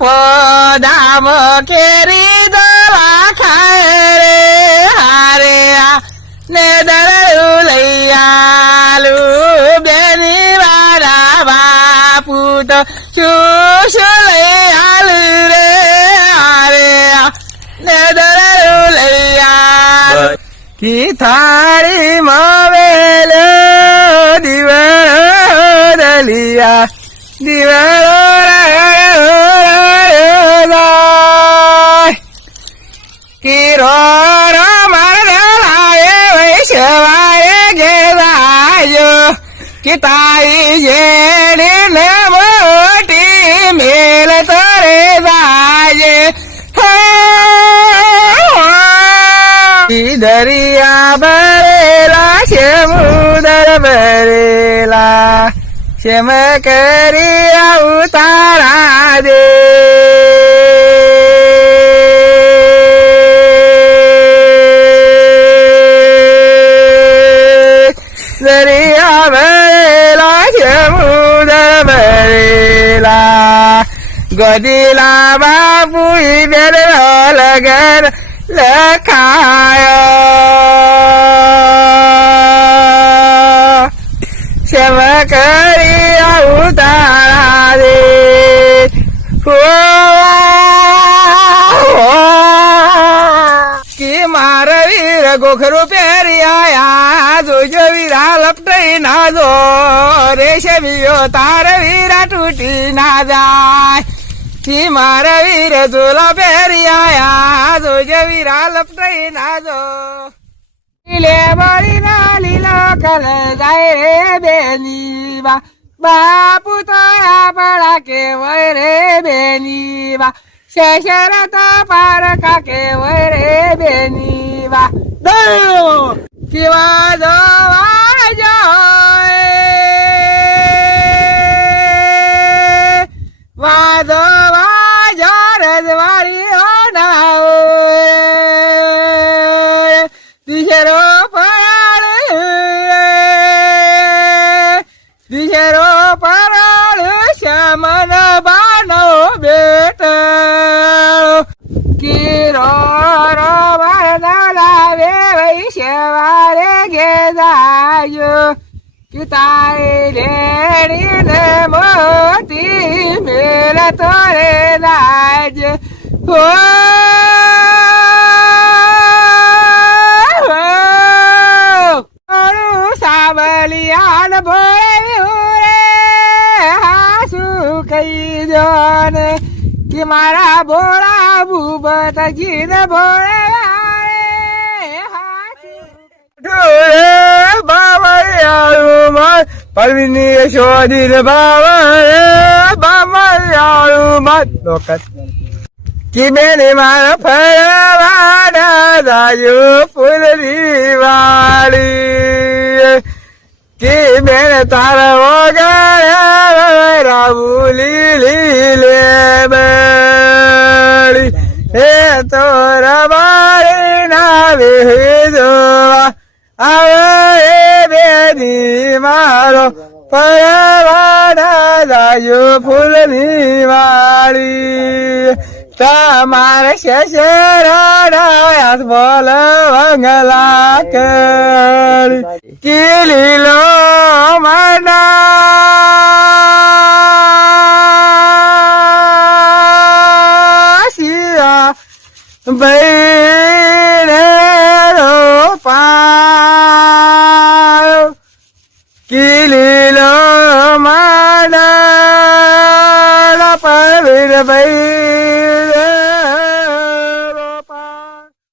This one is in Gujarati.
પોદામ કેરી દલા ખાય રે, હારે આ ને દરડું લઈ આલું. બેની વારા બાપુ તો શું શું લઈ આલું રે, હારે આ ને દરડું લઈ કી મવેલ માવેલ દિવલિયા દિવલો કીરો મારે વૈશ્વારે ગેવાયો. કિતાઈ જેડી ને મોટી મેલ તરે દાયે. દરિયા ભરેલા છે મુદર ભરેલા. શેમ કરી આવું દે. દરિયા ભરેલા છે મુદર ભરેલા ગોદીલા બાપુ બેર લગર લખાયો સેવ વીર ગોખરું પહેરી આયા જોજો વીરા લપટાઈ ના જો રેશમિયો તાર વીરા તૂટી ના જાય. કી મારા વીર ઝોલા પહેરી આયા જોજો વીરા લપટાઈ ના જો લીલે બળી ના લીલો કલ જાય રે બેની બા બાપુ તો આપણા કેવય રે બેની બા શેષર તો પારકા કેવય રે બેની બા કેવા જવા જાય. વાજો વાજો રજવાડી હોનાઓ દિશરો પરાળ દિશરો પરાળ શ્યામન કિતારે લેડીને મોતી મેલ તોરે રાજ હો! સાવલિયાન ભોળ્યું રે. હાસુ કહી દો ને કે મારા ભોળા ભૂપત ગીત ભોળે પર્વિની રે બાવા બામયાળું મત લોકત કિમેને મારા ફરવાડા દાયો ફૂલની વાળી કી બેન તારા વગાડ્યા રાબુલી લીલે બેડી હે તો રબાડી ના વેદવા આવે બેની મારો પરવાડા દાયો ફૂલની વાળી. તમારે શેષરાડા બોલ વંગલા કરી કિલીલો મના. શિયા બૈરેરો bay